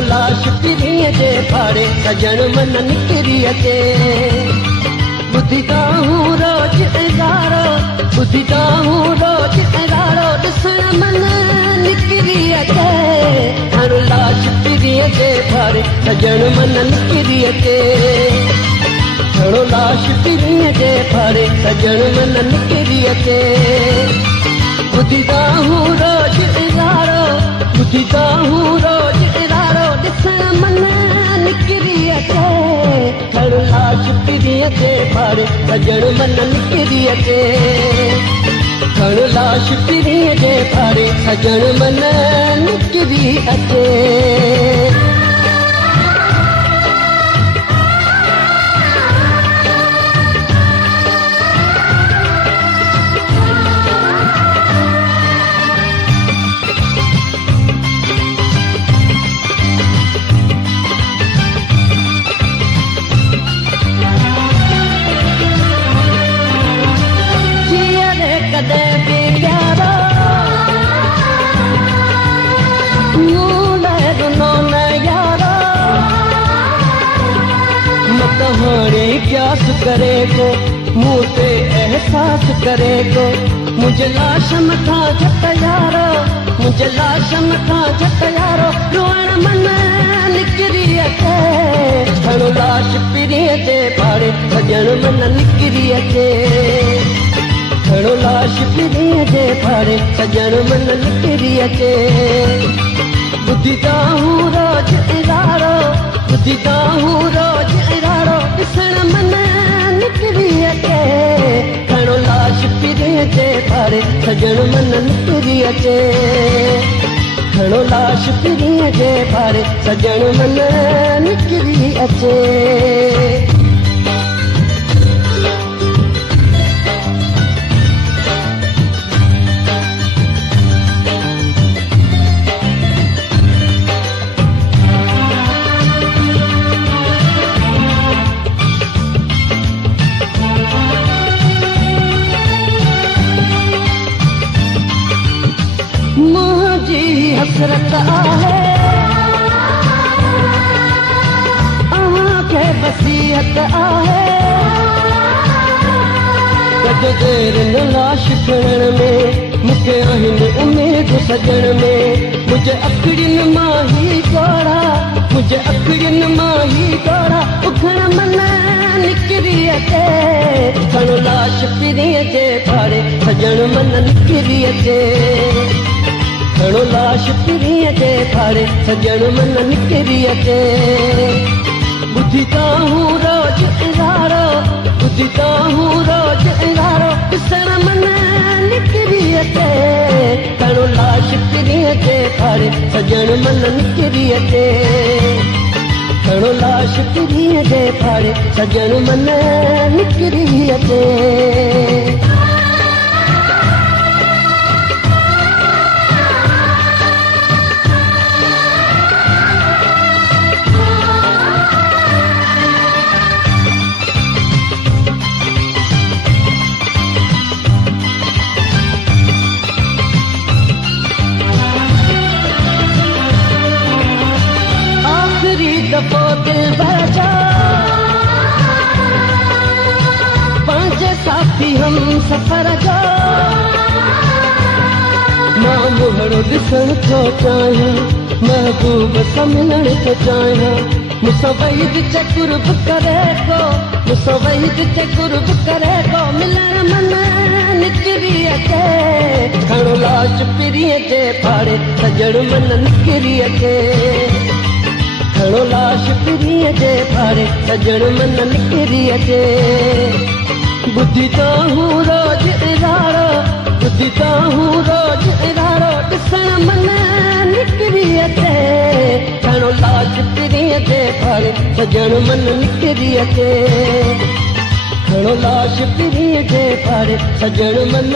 घणो लाश पिरीअ जे फाड़े सजण मन निकिरी अचे ॿुधीता हूं रोज़ एगारो ॿुधीता हूं रोज़ एगारो ॾिसण मन निकिरी अचे घणो लाश पिरीअ जे फाड़े सजण मन निकिरी अचे घणो लाश पिरीअ जे फाड़े सजण मन निकिरी अचे ॿुधीता हूं रोज़ एगारो ॿुधीता हूं रोज़ एगारो ॾिसण मन निकिरी अचे घणो लाश पिरीअ जे फाड़े सजण मन निकिरी अचे घणो लाश पिरीअ जे फाड़े सजण मन निकिरी अचे प्यास करे को मुँह ते एहसास करे को मुझे लाश मथां झट यारो मुझे लाश मथां झट यारो रोअण मन निकिरी अचे घणो लाश पिरीअ जे फाड़े सजण मन निकिरी अचे घणो लाश पिरीअ जे फाड़े सजण मन निकिरी अचे ॿुधीता हूं रोज़ एगारो ॿुधीता हूं रोज़ एगारो ॾिसण मन निकिरी अचे घणो लाश पिरीअ जे फाड़े सजण मन निकिरी अचे घणो लाश पिरीअ जे फाड़े सजण मन निकिरी अचे हसरत आहे अव्हांखे वसीयत आहे कॾहिं देर न लाश खणण में मूंखे आहिनि उमेद सजण में मुंहिंजे अखियुनि मां ही ॻोढ़ा मुंहिंजे अखियुनि मां ही ॻोढ़ा उखण मन निकिरी अचे घणो लाश पिरीअ जे फाड़े सजण मन निकिरी अचे घणो लाश पिरीअ जे फाड़े सजण मन निकिरी अचे ॿुधीता हूं रोज़ एगारो ॿुधीता हूं रोज़ एगारो ॾिसण मन निकिरी अचे घणो लाश पिरीअ जे फाड़े सजण मन निकिरी अचे घणो लाश पिरीअ जे फाड़े सजण मन निकिरी अचे दिल बचा पंहिंजे साथी हम सफ़र जो मां मुहरो ॾिसण थो चाहियां महबूब सां मिलण थो चाहियां मूंसां वही विच कुर्ब करे को मूंसां वही विच कुर्ब करे को मिलण मन निकिरी अचे घणो लाश पिरीअ जे फाड़े सजण मन निकिरी अचे घणो लाश पिरीअ जे फाड़े सजण मन निकिरी अचे ॿुधीता हूं रोज़ एगारो ॿुधीता हूं रोज़ एगारो ॾिसण मन निकिरी अचे घणो लाश पिरीअ जे फाड़े सजण मन निकिरी अचे घणो लाश पिरीअ जे फाड़े सजण मन